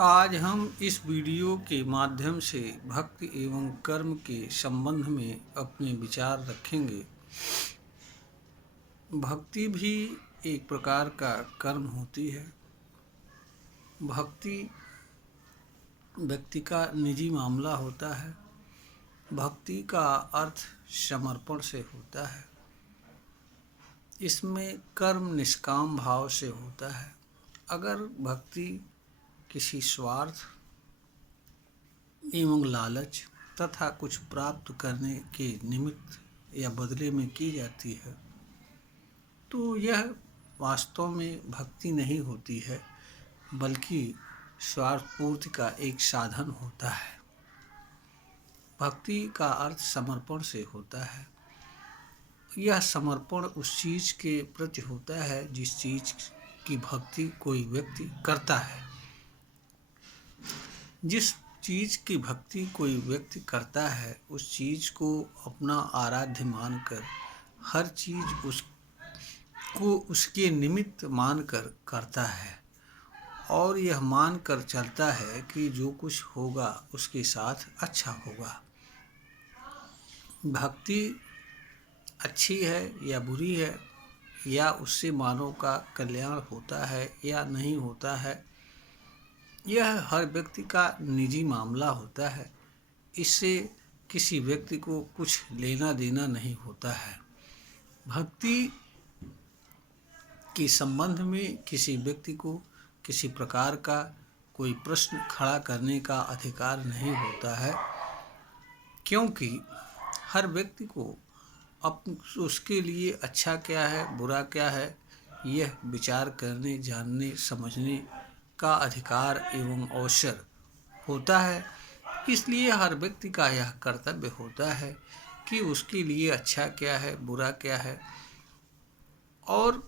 आज हम इस वीडियो के माध्यम से भक्ति एवं कर्म के संबंध में अपने विचार रखेंगे। भक्ति भी एक प्रकार का कर्म होती है। भक्ति व्यक्ति का निजी मामला होता है। भक्ति का अर्थ समर्पण से होता है। इसमें कर्म निष्काम भाव से होता है। अगर भक्ति किसी स्वार्थ एवं लालच तथा कुछ प्राप्त करने के निमित्त या बदले में की जाती है तो यह वास्तव में भक्ति नहीं होती है, बल्कि स्वार्थ पूर्ति का एक साधन होता है। भक्ति का अर्थ समर्पण से होता है। यह समर्पण उस चीज़ के प्रति होता है जिस चीज़ की भक्ति कोई व्यक्ति करता है। जिस चीज़ की भक्ति कोई व्यक्ति करता है उस चीज़ को अपना आराध्य मानकर, हर चीज़ उसको उसके निमित्त मानकर करता है और यह मानकर चलता है कि जो कुछ होगा उसके साथ अच्छा होगा। भक्ति अच्छी है या बुरी है, या उससे मानव का कल्याण होता है या नहीं होता है, यह हर व्यक्ति का निजी मामला होता है। इससे किसी व्यक्ति को कुछ लेना देना नहीं होता है। भक्ति के संबंध में किसी व्यक्ति को किसी प्रकार का कोई प्रश्न खड़ा करने का अधिकार नहीं होता है, क्योंकि हर व्यक्ति को उसके लिए अच्छा क्या है बुरा क्या है यह विचार करने, जानने, समझने का अधिकार एवं अवसर होता है। इसलिए हर व्यक्ति का यह कर्तव्य होता है कि उसके लिए अच्छा क्या है बुरा क्या है और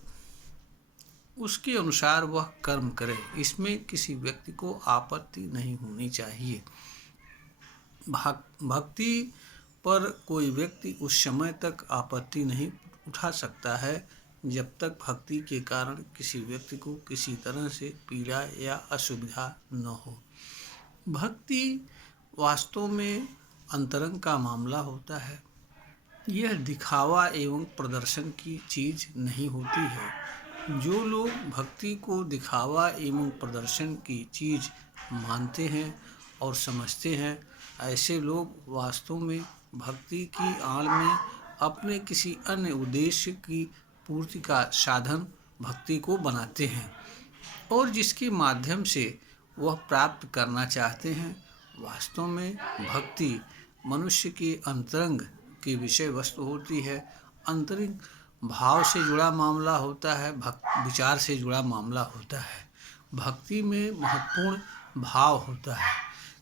उसके अनुसार वह कर्म करे। इसमें किसी व्यक्ति को आपत्ति नहीं होनी चाहिए। भक्ति पर कोई व्यक्ति उस समय तक आपत्ति नहीं उठा सकता है जब तक भक्ति के कारण किसी व्यक्ति को किसी तरह से पीड़ा या असुविधा न हो। भक्ति वास्तव में अंतरंग का मामला होता है। यह दिखावा एवं प्रदर्शन की चीज़ नहीं होती है। जो लोग भक्ति को दिखावा एवं प्रदर्शन की चीज़ मानते हैं और समझते हैं, ऐसे लोग वास्तव में भक्ति की आड़ में अपने किसी अन्य उद्देश्य की पूर्ति का साधन भक्ति को बनाते हैं और जिसके माध्यम से वह प्राप्त करना चाहते हैं। वास्तव में भक्ति मनुष्य के अंतरंग की विषय वस्तु होती है। अंतरंग भाव से जुड़ा मामला होता है, विचार से जुड़ा मामला होता है। भक्ति में महत्वपूर्ण भाव होता है।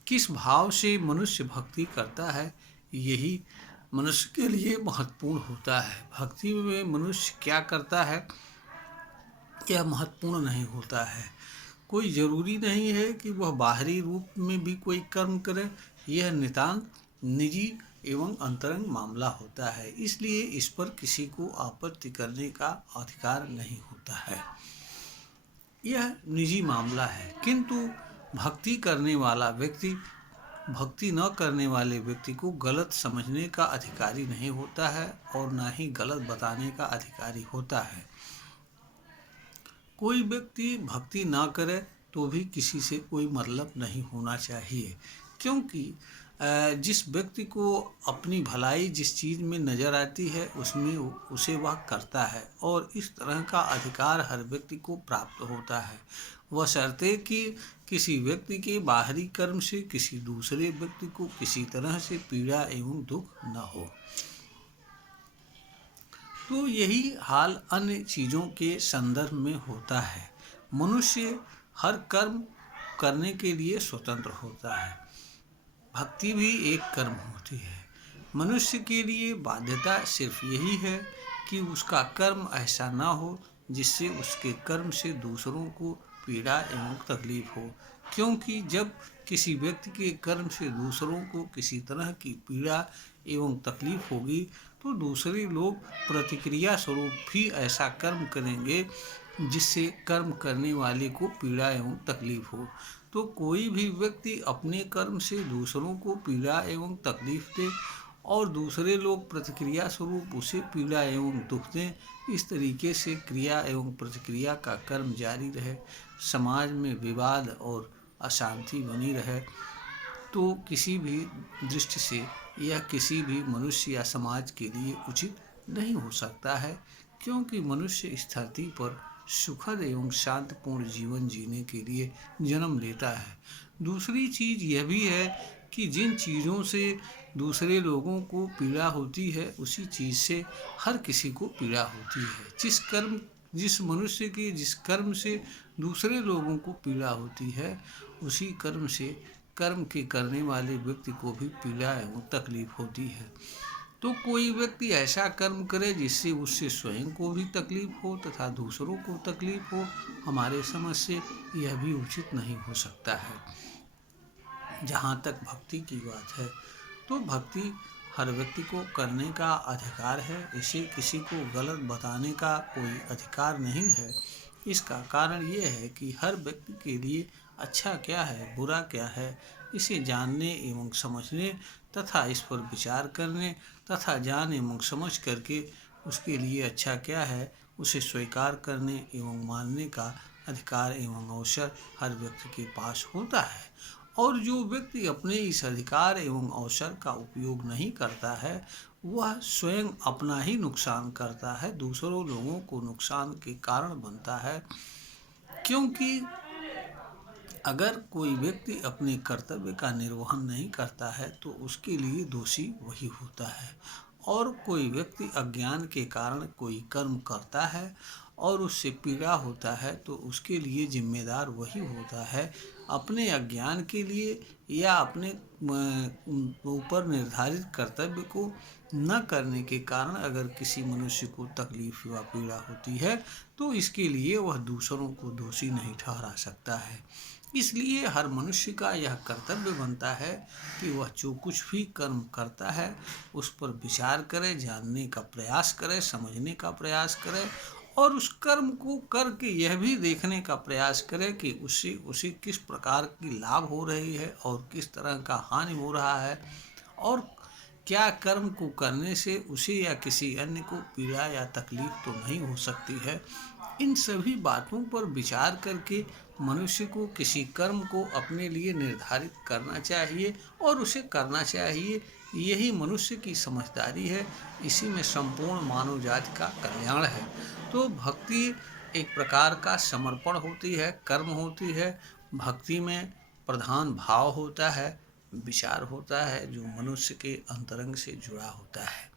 किस भाव से मनुष्य भक्ति करता है यही मनुष्य के लिए महत्वपूर्ण होता है। भक्ति में मनुष्य क्या करता है यह महत्वपूर्ण नहीं होता है। कोई ज़रूरी नहीं है कि वह बाहरी रूप में भी कोई कर्म करे। यह नितांत निजी एवं अंतरंग मामला होता है। इसलिए इस पर किसी को आपत्ति करने का अधिकार नहीं होता है। यह निजी मामला है, किंतु भक्ति करने वाला व्यक्ति भक्ति न करने वाले व्यक्ति को गलत समझने का अधिकारी नहीं होता है और ना ही गलत बताने का अधिकारी होता है। कोई व्यक्ति भक्ति ना करे तो भी किसी से कोई मतलब नहीं होना चाहिए, क्योंकि जिस व्यक्ति को अपनी भलाई जिस चीज़ में नज़र आती है उसमें उसे वह करता है और इस तरह का अधिकार हर व्यक्ति को प्राप्त होता है, बशर्ते कि किसी व्यक्ति के बाहरी कर्म से किसी दूसरे व्यक्ति को किसी तरह से पीड़ा एवं दुख न हो। तो यही हाल अन्य चीज़ों के संदर्भ में होता है। मनुष्य हर कर्म करने के लिए स्वतंत्र होता है। भक्ति भी एक कर्म होती है। मनुष्य के लिए बाध्यता सिर्फ यही है कि उसका कर्म ऐसा ना हो जिससे उसके कर्म से दूसरों को पीड़ा एवं तकलीफ हो, क्योंकि जब किसी व्यक्ति के कर्म से दूसरों को किसी तरह की पीड़ा एवं तकलीफ होगी तो दूसरे लोग प्रतिक्रिया स्वरूप भी ऐसा कर्म करेंगे जिससे कर्म करने वाले को पीड़ा एवं तकलीफ हो। तो कोई भी व्यक्ति अपने कर्म से दूसरों को पीड़ा एवं तकलीफ दे और दूसरे लोग प्रतिक्रिया स्वरूप उसे पीड़ा एवं दुख दें, इस तरीके से क्रिया एवं प्रतिक्रिया का कर्म जारी रहे, समाज में विवाद और अशांति बनी रहे, तो किसी भी दृष्टि से यह किसी भी मनुष्य या समाज के लिए उचित नहीं हो सकता है, क्योंकि मनुष्य इस धरती पर सुखद एवं शांतिपूर्ण जीवन जीने के लिए जन्म लेता है। दूसरी चीज़ यह भी है कि जिन चीज़ों से दूसरे लोगों को पीड़ा होती है, उसी चीज़ से हर किसी को पीड़ा होती है। जिस मनुष्य के जिस कर्म से दूसरे लोगों को पीड़ा होती है, उसी कर्म के करने वाले व्यक्ति को भी पीड़ा एवं तकलीफ होती है। तो कोई व्यक्ति ऐसा कर्म करे जिससे उससे स्वयं को भी तकलीफ हो तथा दूसरों को तकलीफ हो, हमारे समझ से यह भी उचित नहीं हो सकता है। जहाँ तक भक्ति की बात है, तो भक्ति हर व्यक्ति को करने का अधिकार है। इसे किसी को गलत बताने का कोई अधिकार नहीं है। इसका कारण यह है कि हर व्यक्ति के लिए अच्छा क्या है, बुरा क्या है, इसे जानने एवं समझने तथा इस पर विचार करने तथा जान एवं समझ करके उसके लिए अच्छा क्या है, उसे स्वीकार करने एवं मानने का अधिकार एवं अवसर हर व्यक्ति के पास होता है। और जो व्यक्ति अपने इस अधिकार एवं अवसर का उपयोग नहीं करता है, वह स्वयं अपना ही नुकसान करता है, दूसरों लोगों को नुकसान के कारण बनता है। क्योंकि अगर कोई व्यक्ति अपने कर्तव्य का निर्वहन नहीं करता है, तो उसके लिए दोषी वही होता है। और कोई व्यक्ति अज्ञान के कारण कोई कर्म करता है और उससे पीड़ा होता है, तो उसके लिए जिम्मेदार वही होता है। अपने अज्ञान के लिए या अपने ऊपर निर्धारित कर्तव्य को न करने के कारण अगर किसी मनुष्य को तकलीफ या पीड़ा होती है, तो इसके लिए वह दूसरों को दोषी नहीं ठहरा सकता है। इसलिए हर मनुष्य का यह कर्तव्य बनता है कि वह जो कुछ भी कर्म करता है उस पर विचार करे, जानने का प्रयास करे, समझने का प्रयास करे और उस कर्म को करके यह भी देखने का प्रयास करे कि उससे उसे किस प्रकार की लाभ हो रही है और किस तरह का हानि हो रहा है, और क्या कर्म को करने से उसे या किसी अन्य को पीड़ा या तकलीफ तो नहीं हो सकती है। इन सभी बातों पर विचार करके मनुष्य को किसी कर्म को अपने लिए निर्धारित करना चाहिए और उसे करना चाहिए। यही मनुष्य की समझदारी है, इसी में संपूर्ण मानव जाति का कल्याण है। तो भक्ति एक प्रकार का समर्पण होती है, कर्म होती है। भक्ति में प्रधान भाव होता है, विचार होता है, जो मनुष्य के अंतरंग से जुड़ा होता है।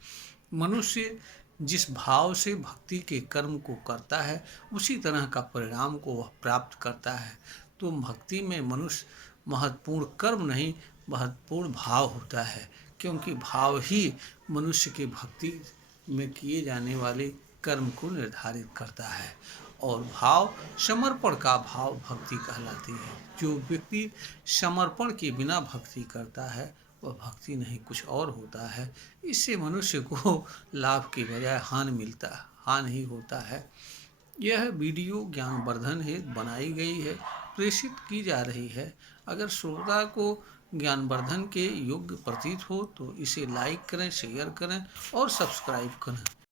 मनुष्य जिस भाव से भक्ति के कर्म को करता है, उसी तरह का परिणाम को वह प्राप्त करता है। तो भक्ति में मनुष्य महत्वपूर्ण कर्म नहीं, महत्वपूर्ण भाव होता है, क्योंकि भाव ही मनुष्य के भक्ति में किए जाने वाले कर्म को निर्धारित करता है। और भाव, समर्पण का भाव भक्ति कहलाती है। जो व्यक्ति समर्पण के बिना भक्ति करता है, वह भक्ति नहीं कुछ और होता है। इससे मनुष्य को लाभ के बजाय हानि ही होता है। यह वीडियो ज्ञानवर्धन हेतु बनाई गई है, प्रेषित की जा रही है। अगर श्रोता को ज्ञानवर्धन के योग्य प्रतीत हो तो इसे लाइक करें, शेयर करें और सब्सक्राइब करें।